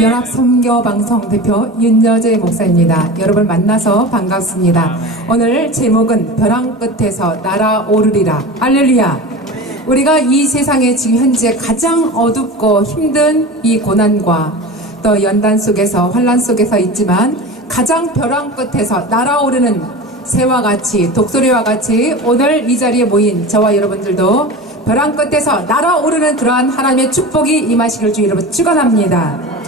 연합선교방송 대표 윤여재 목사입니다. 여러분 만나서 반갑습니다. 오늘 제목은 벼랑 끝에서 날아오르리라. 할렐루야. 우리가 이 세상에 지금 현재 가장 어둡고 힘든 이 고난과 또 연단 속에서 환난 속에서 있지만 가장 벼랑 끝에서 날아오르는 새와 같이 독수리와 같이 오늘 이 자리에 모인 저와 여러분들도 벼랑 끝에서 날아오르는 그러한 하나님의 축복이 임하시길 주 여러분 축원합니다.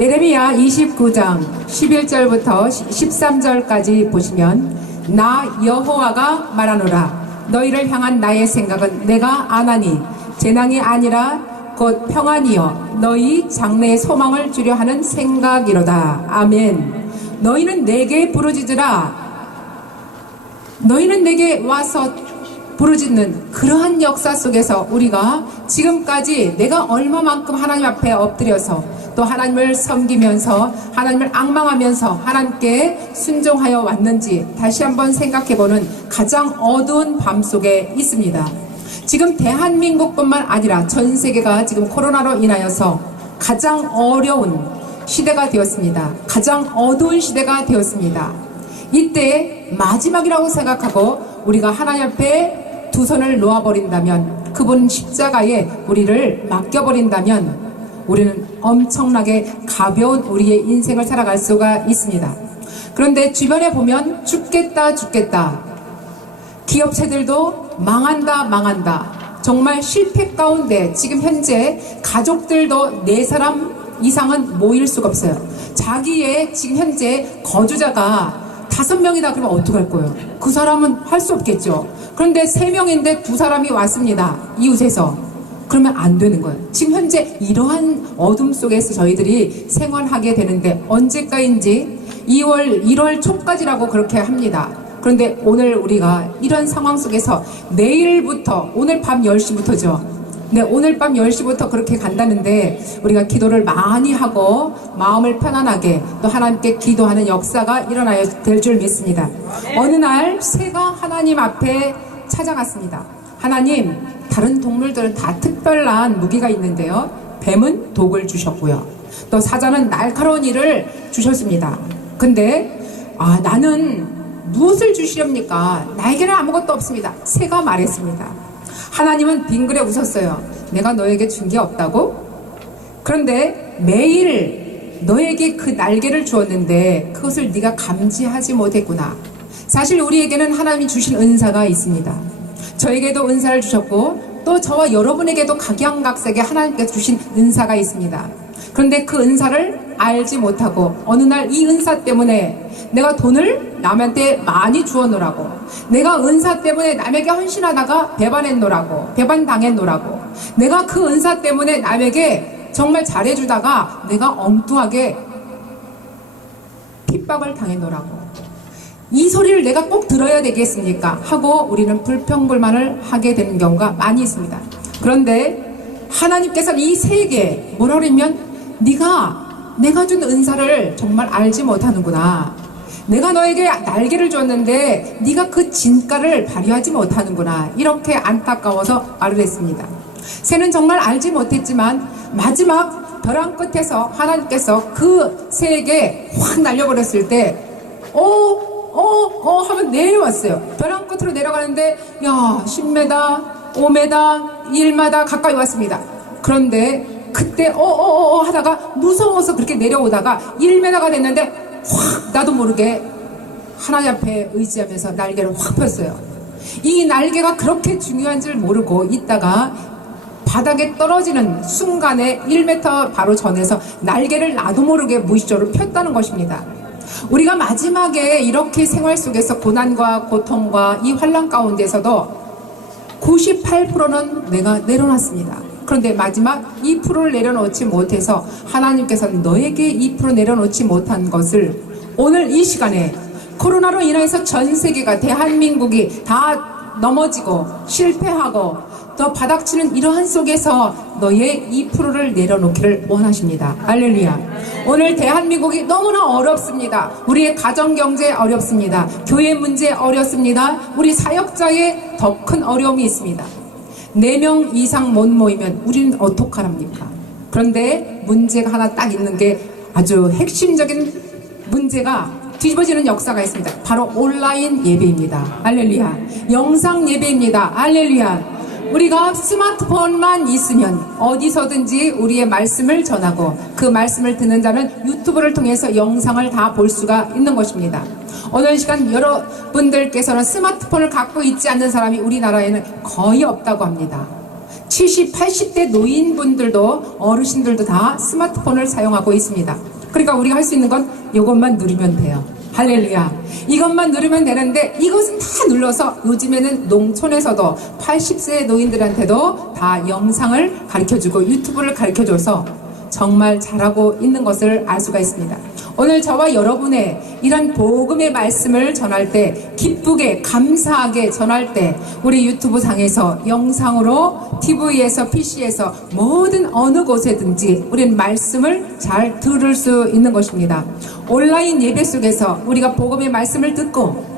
예레미야 29장 11절부터 13절까지 보시면 나 여호와가 말하노라. 너희를 향한 나의 생각은 내가 아나니 재앙이 아니라 곧 평안이여 너희 장래의 소망을 주려 하는 생각이로다. 아멘. 너희는 내게 부르짖으라. 너희는 내게 와서 부르짖는 그러한 역사 속에서 우리가 지금까지 내가 얼마만큼 하나님 앞에 엎드려서 또 하나님을 섬기면서 하나님을 앙망하면서 하나님께 순종하여 왔는지 다시 한번 생각해보는 가장 어두운 밤 속에 있습니다. 지금 대한민국뿐만 아니라 전 세계가 지금 코로나로 인하여서 가장 어려운 시대가 되었습니다. 가장 어두운 시대가 되었습니다. 이때 마지막이라고 생각하고 우리가 하나님 앞에 두 손을 놓아버린다면, 그분 십자가에 우리를 맡겨버린다면 우리는 엄청나게 가벼운 우리의 인생을 살아갈 수가 있습니다. 그런데 주변에 보면 죽겠다 기업체들도 망한다 정말 실패 가운데 지금 현재 가족들도 4사람 이상은 모일 수가 없어요. 자기의 지금 현재 거주자가 5명이다 그러면 어떡할 거예요? 그 사람은 할 수 없겠죠. 그런데 3명인데 2사람이 왔습니다. 이웃에서. 그러면 안 되는 거예요. 지금 현재 이러한 어둠 속에서 저희들이 생활하게 되는데 언제까지인지 1월 초까지라고 그렇게 합니다. 그런데 오늘 우리가 이런 상황 속에서 내일부터, 오늘 밤 10시부터죠. 네, 오늘 밤 10시부터 그렇게 간다는데 우리가 기도를 많이 하고 마음을 편안하게 또 하나님께 기도하는 역사가 일어나야 될 줄 믿습니다. 어느 날 새가 하나님 앞에 찾아갔습니다. 하나님, 다른 동물들은 다 특별한 무기가 있는데요. 뱀은 독을 주셨고요. 또 사자는 날카로운 이를 주셨습니다. 근데 나는 무엇을 주시렵니까? 나에게는 아무것도 없습니다. 새가 말했습니다. 하나님은 빙그레 웃었어요. 내가 너에게 준 게 없다고? 그런데 매일 너에게 그 날개를 주었는데 그것을 네가 감지하지 못했구나. 사실 우리에게는 하나님이 주신 은사가 있습니다. 저에게도 은사를 주셨고 또 저와 여러분에게도 각양각색의 하나님께서 주신 은사가 있습니다. 그런데 그 은사를 알지 못하고 어느 날 이 은사 때문에 내가 돈을 남한테 많이 주어놓으라고, 내가 은사 때문에 남에게 헌신하다가 배반당했노라고, 내가 그 은사 때문에 남에게 정말 잘해주다가 내가 엉뚱하게 핍박을 당했노라고, 이 소리를 내가 꼭 들어야 되겠습니까? 하고 우리는 불평불만을 하게 되는 경우가 많이 있습니다. 그런데 하나님께서는 이 세계에 뭐라 그러면 내가 준 은사를 정말 알지 못하는구나. 내가 너에게 날개를 줬는데 네가 그 진가를 발휘하지 못하는구나. 이렇게 안타까워서 말을 했습니다. 새는 정말 알지 못했지만 마지막 벼랑 끝에서 하나님께서 그 새에게 확 날려버렸을 때 하면 내려왔어요. 벼랑 끝으로 내려가는데 10m, 5m, 1m 가까이 왔습니다. 그런데 그때 하다가 무서워서 그렇게 내려오다가 1m가 됐는데 확 나도 모르게 하나님 앞에 의지하면서 날개를 확 폈어요. 이 날개가 그렇게 중요한 줄 모르고 있다가 바닥에 떨어지는 순간에 1m 바로 전에서 날개를 나도 모르게 무의식적으로 폈다는 것입니다. 우리가 마지막에 이렇게 생활 속에서 고난과 고통과 이 환난 가운데서도 98%는 내가 내려놨습니다. 그런데 마지막 2%를 내려놓지 못해서 하나님께서는 너에게 2% 내려놓지 못한 것을 오늘 이 시간에 코로나로 인해서 전 세계가 대한민국이 다 넘어지고 실패하고 또 바닥치는 이러한 속에서 너의 2%를 내려놓기를 원하십니다. 할렐루야. 오늘 대한민국이 너무나 어렵습니다. 우리의 가정경제 어렵습니다. 교회 문제 어렵습니다. 우리 사역자의 더 큰 어려움이 있습니다. 4명 이상 못 모이면 우리는 어떡하랍니까? 그런데 문제가 하나 딱 있는 게 아주 핵심적인 문제가 뒤집어지는 역사가 있습니다. 바로 온라인 예배입니다. 할렐루야. 영상 예배입니다. 할렐루야. 우리가 스마트폰만 있으면 어디서든지 우리의 말씀을 전하고 그 말씀을 듣는 자는 유튜브를 통해서 영상을 다 볼 수가 있는 것입니다. 오늘 시간 여러분들께서는 스마트폰을 갖고 있지 않는 사람이 우리나라에는 거의 없다고 합니다. 70, 80대 노인분들도 어르신들도 다 스마트폰을 사용하고 있습니다. 그러니까 우리가 할 수 있는 건 이것만 누르면 돼요. 할렐루야. 이것만 누르면 되는데 이것은 다 눌러서 요즘에는 농촌에서도 80세 노인들한테도 다 영상을 가르쳐주고 유튜브를 가르쳐줘서 정말 잘하고 있는 것을 알 수가 있습니다. 오늘 저와 여러분의 이런 복음의 말씀을 전할 때 기쁘게 감사하게 전할 때 우리 유튜브 상에서 영상으로 TV에서 PC에서 모든 어느 곳에든지 우리는 말씀을 잘 들을 수 있는 것입니다. 온라인 예배 속에서 우리가 복음의 말씀을 듣고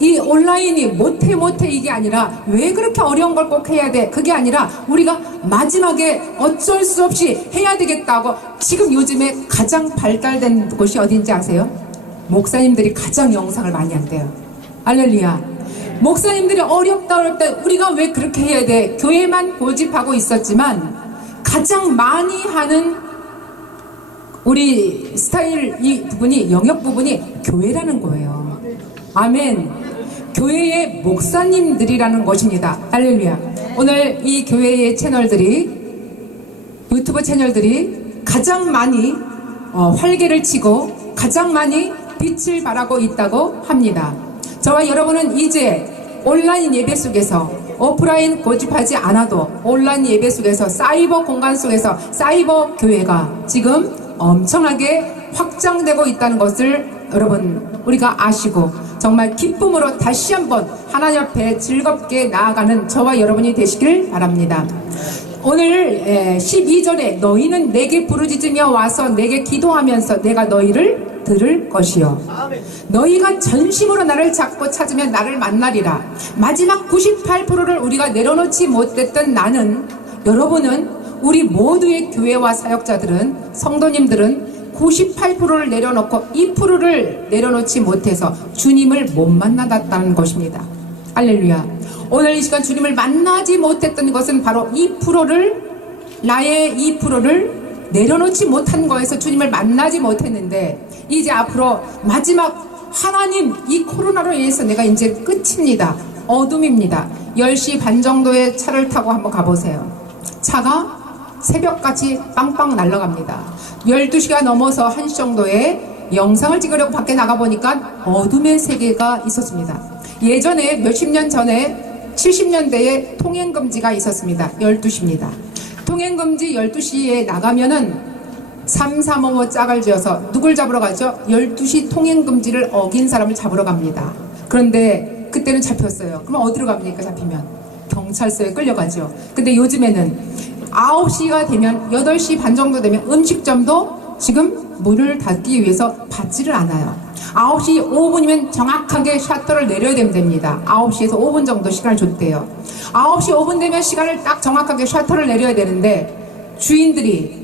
이 온라인이 못해 이게 아니라 왜 그렇게 어려운 걸 꼭 해야 돼? 그게 아니라 우리가 마지막에 어쩔 수 없이 해야 되겠다고 지금 요즘에 가장 발달된 곳이 어딘지 아세요? 목사님들이 가장 영상을 많이 한대요. 할렐루야. 목사님들이 어렵다 우리가 왜 그렇게 해야 돼? 교회만 고집하고 있었지만 가장 많이 하는 우리 스타일 이 부분이 영역 부분이 교회라는 거예요. 아멘. 교회의 목사님들이라는 것입니다. 할렐루야. 오늘 이 교회의 채널들이 유튜브 채널들이 가장 많이 활개를 치고 가장 많이 빛을 발하고 있다고 합니다. 저와 여러분은 이제 온라인 예배 속에서 오프라인 고집하지 않아도 온라인 예배 속에서 사이버 공간 속에서 사이버 교회가 지금 엄청나게 확장되고 있다는 것을 여러분 우리가 아시고 정말 기쁨으로 다시 한번 하나님 앞에 즐겁게 나아가는 저와 여러분이 되시길 바랍니다. 오늘 12절에 너희는 내게 부르짖으며 와서 내게 기도하면서 내가 너희를 들을 것이요 너희가 전심으로 나를 찾고 찾으면 나를 만나리라. 마지막 98%를 우리가 내려놓지 못했던 나는 여러분은 우리 모두의 교회와 사역자들은 성도님들은 98%를 내려놓고 2%를 내려놓지 못해서 주님을 못 만나다는 것입니다. 할렐루야. 오늘 이 시간 주님을 만나지 못했던 것은 바로 2%를 나의 2%를 내려놓지 못한 거에서 주님을 만나지 못했는데 이제 앞으로 마지막 하나님 이 코로나로 인해서 내가 이제 끝입니다. 어둠입니다. 10시 반 정도에 차를 타고 한번 가보세요. 차가 새벽까지 빵빵 날아갑니다. 12시가 넘어서 1시 정도에 영상을 찍으려고 밖에 나가보니까 어둠의 세계가 있었습니다. 예전에 몇십 년 전에 70년대에 통행금지가 있었습니다. 12시입니다. 통행금지 12시에 나가면은 3, 4, 5 짝을 지어서 누굴 잡으러 가죠? 12시 통행금지를 어긴 사람을 잡으러 갑니다. 그런데 그때는 잡혔어요. 그럼 어디로 갑니까? 잡히면 경찰서에 끌려가죠. 근데 요즘에는 9시가 되면 8시 반 정도 되면 음식점도 지금 문을 닫기 위해서 받지를 않아요. 9시 5분이면 정확하게 셔터를 내려야 됩니다. 9시에서 5분 정도 시간을 줬대요. 9시 5분 되면 시간을 딱 정확하게 셔터를 내려야 되는데 주인들이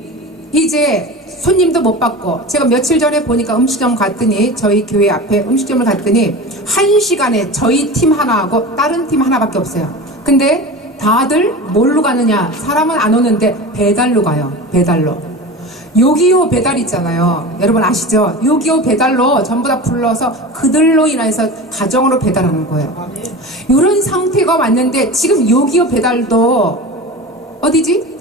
이제 손님도 못 받고 제가 며칠 전에 보니까 음식점 갔더니 저희 교회 앞에 음식점을 갔더니 1시간에 저희 팀 하나하고 다른 팀 하나밖에 없어요. 근데 다들 뭘로 가느냐? 사람은 안 오는데 배달로 가요. 배달로. 요기요 배달 있잖아요. 여러분 아시죠? 요기요 배달로 전부 다 불러서 그들로 인해서 가정으로 배달하는 거예요. 이런 상태가 왔는데 지금 요기요 배달도 어디지?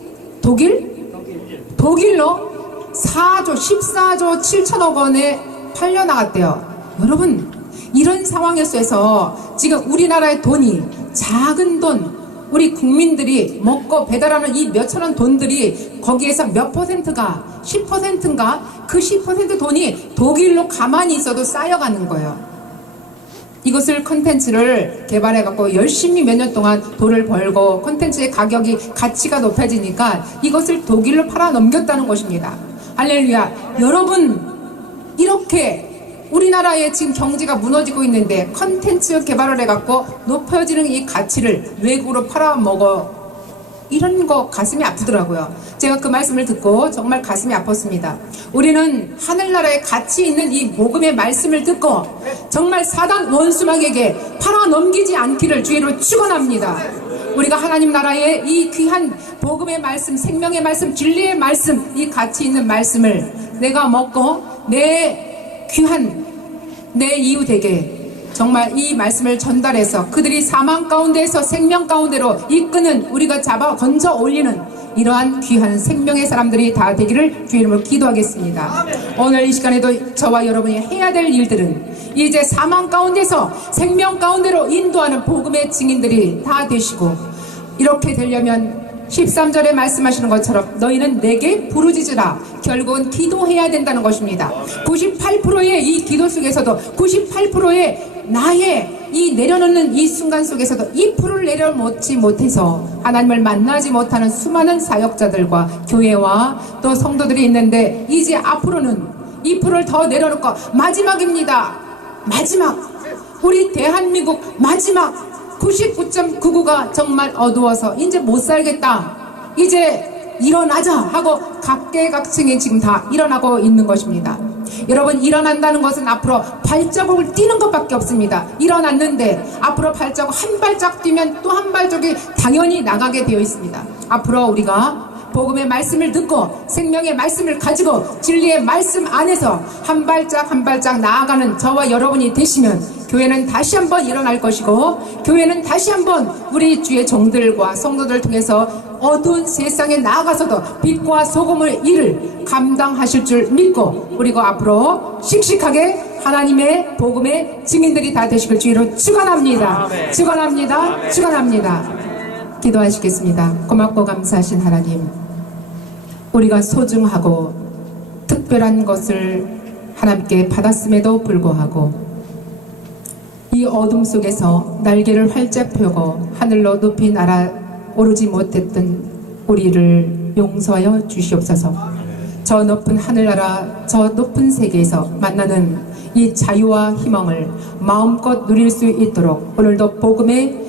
독일로 4조 14조 7천억 원에 팔려나갔대요. 여러분 이런 상황에서 지금 우리나라의 돈이 작은 돈 우리 국민들이 먹고 배달하는 이 몇천원 돈들이 거기에서 몇 퍼센트가 10%인가 그 10% 돈이 독일로 가만히 있어도 쌓여가는 거예요. 이것을 콘텐츠를 개발해갖고 열심히 몇 년 동안 돈을 벌고 콘텐츠의 가격이 가치가 높아지니까 이것을 독일로 팔아 넘겼다는 것입니다. 할렐루야. 여러분 이렇게 우리나라의 지금 경제가 무너지고 있는데 컨텐츠 개발을 해갖고 높아지는 이 가치를 외국으로 팔아먹어 이런 거 가슴이 아프더라고요. 제가 그 말씀을 듣고 정말 가슴이 아팠습니다. 우리는 하늘나라에 가치 있는 이 복음의 말씀을 듣고 정말 사단 원수막에게 팔아넘기지 않기를 주의로 축원합니다. 우리가 하나님 나라의 이 귀한 복음의 말씀, 생명의 말씀, 진리의 말씀, 이 가치 있는 말씀을 내가 먹고 내 귀한 내 이웃에게 정말 이 말씀을 전달해서 그들이 사망 가운데에서 생명 가운데로 이끄는, 우리가 잡아 건져 올리는 이러한 귀한 생명의 사람들이 다 되기를 주의 이름으로 기도하겠습니다. 오늘 이 시간에도 저와 여러분이 해야 될 일들은 이제 사망 가운데서 생명 가운데로 인도하는 복음의 증인들이 다 되시고, 이렇게 되려면 13절에 말씀하시는 것처럼 너희는 내게 부르짖으라. 결국은 기도해야 된다는 것입니다. 98%의 이 기도 속에서도 98%의 나의 이 내려놓는 이 순간 속에서도 2%를 내려놓지 못해서 하나님을 만나지 못하는 수많은 사역자들과 교회와 또 성도들이 있는데, 이제 앞으로는 2%를 더 내려놓고 마지막입니다. 마지막, 우리 대한민국 마지막 99.99가 정말 어두워서 이제 못 살겠다, 이제 일어나자 하고 각계각층이 지금 다 일어나고 있는 것입니다. 여러분, 일어난다는 것은 앞으로 발자국을 뛰는 것밖에 없습니다. 일어났는데 앞으로 발자국 한 발짝 뛰면 또 한 발자국이 당연히 나가게 되어 있습니다. 앞으로 우리가 복음의 말씀을 듣고 생명의 말씀을 가지고 진리의 말씀 안에서 한 발짝 한 발짝 나아가는 저와 여러분이 되시면 교회는 다시 한번 일어날 것이고, 교회는 다시 한번 우리 주의 종들과 성도들을 통해서 어두운 세상에 나아가서도 빛과 소금의 일을 감당하실 줄 믿고, 그리고 앞으로 씩씩하게 하나님의 복음의 증인들이 다 되시길 주의로 축원합니다. 축원합니다. 축원합니다. 기도하시겠습니다. 고맙고 감사하신 하나님, 우리가 소중하고 특별한 것을 하나님께 받았음에도 불구하고 이 어둠 속에서 날개를 활짝 펴고 하늘로 높이 날아오르지 못했던 우리를 용서하여 주시옵소서. 저 높은 하늘나라, 저 높은 세계에서 만나는 이 자유와 희망을 마음껏 누릴 수 있도록 오늘도 복음의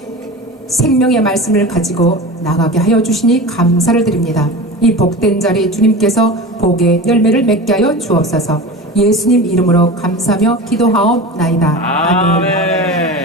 생명의 말씀을 가지고 나가게 하여 주시니 감사를 드립니다. 이 복된 자리 주님께서 복의 열매를 맺게 하여 주옵소서. 예수님 이름으로 감사하며 기도하옵나이다. 아멘.